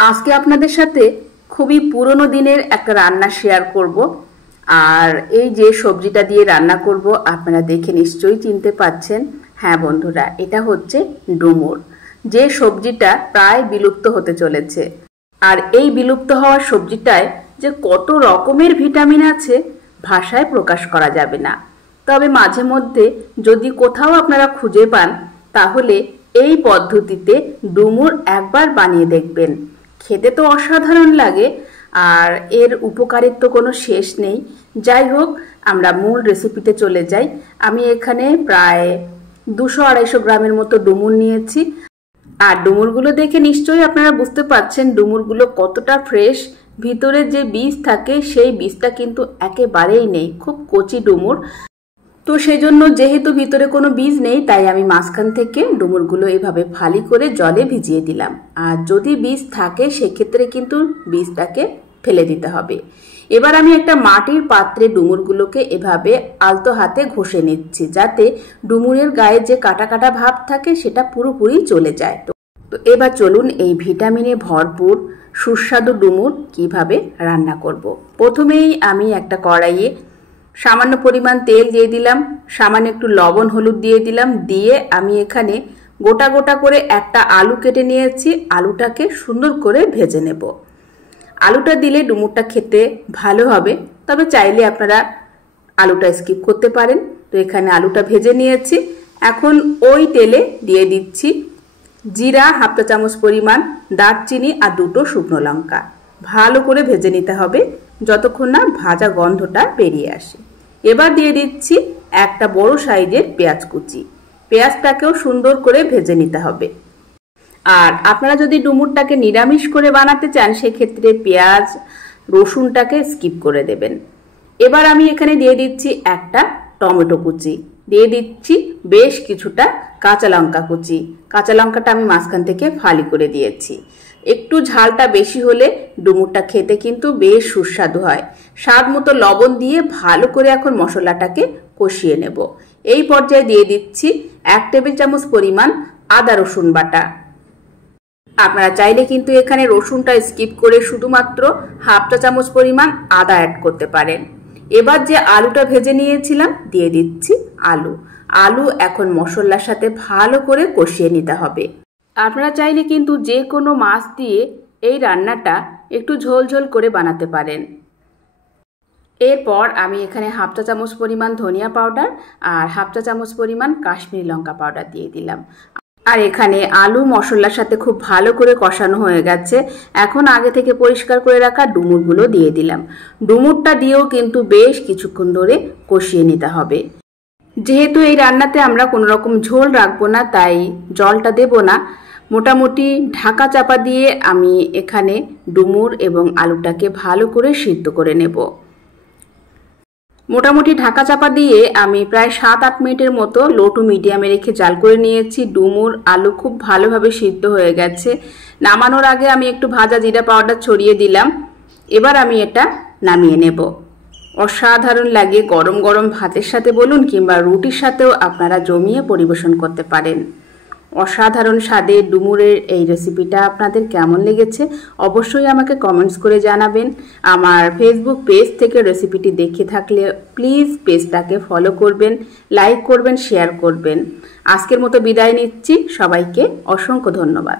আজকে আপনাদের সাথে খুবই পুরনো দিনের একটা রান্না শেয়ার করব। আর এই যে সবজিটা দিয়ে রান্না করব আপনারা দেখে নিশ্চয়ই চিনতে পাচ্ছেন। হ্যাঁ বন্ধুরা, এটা হচ্ছে ডুমুর, যে সবজিটা প্রায় বিলুপ্ত হতে চলেছে। আর এই বিলুপ্ত হওয়া সবজিটায় যে কত রকমের ভিটামিন আছে ভাষায় প্রকাশ করা যাবে না। তবে মাঝে মধ্যে যদি কোথাও আপনারা খুঁজে পান তাহলে এই পদ্ধতিতে ডুমুর একবার বানিয়ে দেখবেন। খেতে তো অসাধারণ লাগে আর এর উপকারের তো কোনো শেষ নেই। যাই হোক, আমরা মূল রেসিপিতে চলে যাই। আমি এখানে প্রায় 200-250 গ্রামের মতো ডুমুর নিয়েছি। আর ডুমুরগুলো দেখে নিশ্চয়ই আপনারা বুঝতে পারছেন ডুমুরগুলো কতটা ফ্রেশ। ভিতরে যে বীজ থাকে সেই বীজটা কিন্তু একেবারেই নেই, খুব কচি ডুমুর। তো সেজন্য যেহেতু ভিতরে কোনো বীজ নেই তাই আমি মাঝখান থেকে ডুমুরগুলো এভাবে ফালি করে জলে ভিজিয়ে দিলাম। আর যদি বীজ থাকে সেক্ষেত্রে কিন্তু বীজটাকে ফেলে দিতে হবে। এবার আমি একটা মাটির পাত্রে ডুমুরগুলোকে এভাবে আলতো হাতে ঘষে নিচ্ছি, যাতে ডুমুরের গায়ে যে কাটা কাটা ভাব থাকে সেটা পুরোপুরি চলে যায়। তো এবার চলুন এই ভিটামিনে ভরপুর সুস্বাদু ডুমুর কিভাবে রান্না করব। প্রথমেই আমি একটা কড়াইয়ে সামান্য পরিমাণ তেল দিয়ে দিলাম, সামান্য একটু লবণ হলুদ দিয়ে দিলাম। দিয়ে আমি এখানে গোটা গোটা করে একটা আলু কেটে নিয়েছি। আলুটাকে সুন্দর করে ভেজে নেব। আলুটা দিলে ডুমুরটা খেতে ভালো হবে, তবে চাইলে আপনারা আলুটা স্কিপ করতে পারেন। তো এখানে আলুটা ভেজে নিয়েছি। এখন ওই তেলে দিয়ে দিচ্ছি জিরা হাফ চা চামচ পরিমাণ, দারচিনি আর 2টো শুকনো লঙ্কা। ভালো করে ভেজে নিতে হবে যতক্ষণ না ভাজা গন্ধটা বেরিয়ে আসে। এবার দিয়ে দিচ্ছি একটা বড় সাইজের পেঁয়াজ কুচি। পেঁয়াজটাকেও সুন্দর করে ভেজে নিতে হবে। আর আপনারা যদি ডুমুরটাকে নিরামিষ করে বানাতে চান সেক্ষেত্রে পেঁয়াজ রসুনটাকে স্কিপ করে দেবেন। এবার আমি এখানে দিয়ে দিচ্ছি একটা টমেটো কুচি, দিয়ে দিচ্ছি বেশ কিছুটা কাঁচা লঙ্কা কুচি। কাঁচা লঙ্কাটা আমি মাঝখান থেকে ফালি করে দিয়েছি। একটু ঝালটা বেশি হলে ডুমুরটা খেতে কিন্তু বেশ সুস্বাদু হয়। স্বাদ মতো লবণ দিয়ে ভালো করে এখন মশলাটাকে কষিয়ে নেব। এই পর্যায়ে দিয়ে দিচ্ছি 1 টেবিল চামচ পরিমাণ আদা রসুন বাটা। আপনারা চাইলে কিন্তু এখানে রসুনটা স্কিপ করে শুধুমাত্র হাফ চা চামচ পরিমাণ আদা অ্যাড করতে পারেন। এবার যে আলুটা ভেজে নিয়েছিলাম দিয়ে দিচ্ছি আলু এখন মশলার সাথে ভালো করে কষিয়ে নিতে হবে। আপনারা চাইলে কিন্তু যে কোনো মাছ দিয়ে এই রান্নাটা একটু ঝোল ঝোল করে বানাতে পারেন। এরপর আমি এখানে হাফ চা চামচ পরিমাণ ধনিয়া পাউডার আর হাফ চা চামচ পরিমাণ কাশ্মীরি লঙ্কা পাউডার দিয়ে দিলাম। আর এখানে আলু মশলার সাথে খুব ভালো করে কষানো হয়ে গেছে। এখন আগে থেকে পরিষ্কার করে রাখা ডুমুরগুলো দিয়ে দিলাম। ডুমুরটা দিয়েও কিন্তু বেশ কিছুক্ষণ ধরে কষিয়ে নিতে হবে। যেহেতু এই রান্নাতে আমরা কোনো রকম ঝোল রাখবো না তাই জলটা দেব না। মোটামুটি ঢাকা চাপা দিয়ে আমি এখানে ডুমুর এবং আলুটাকে ভালো করে সিদ্ধ করে নেব। মোটামুটি ঢাকা চাপা দিয়ে আমি প্রায় 7-8 মিনিটের মতো লো টু মিডিয়ামে রেখে জাল করে নিয়েছি। ডুমুর আলু খুব ভালোভাবে সিদ্ধ হয়ে গেছে। নামানোর আগে আমি একটু ভাজা জিরা পাউডার ছড়িয়ে দিলাম। এবার আমি এটা নামিয়ে নেব। অসাধারণ লাগে গরম গরম ভাতের সাথে বলুন কিংবা রুটির সাথেও আপনারা জমিয়ে পরিবেশন করতে পারেন। অসাধারণ স্বাদের ডুমুরের এই রেসিপিটা আপনাদের কেমন লেগেছে অবশ্যই আমাকে কমেন্টস করে জানাবেন। আমার ফেসবুক পেজ থেকে রেসিপিটি দেখে থাকলে প্লিজ পেজটাকে ফলো করবেন, লাইক করবেন, শেয়ার করবেন। আজকের মতো বিদায় নিচ্ছি। সবাইকে অসংখ্য ধন্যবাদ।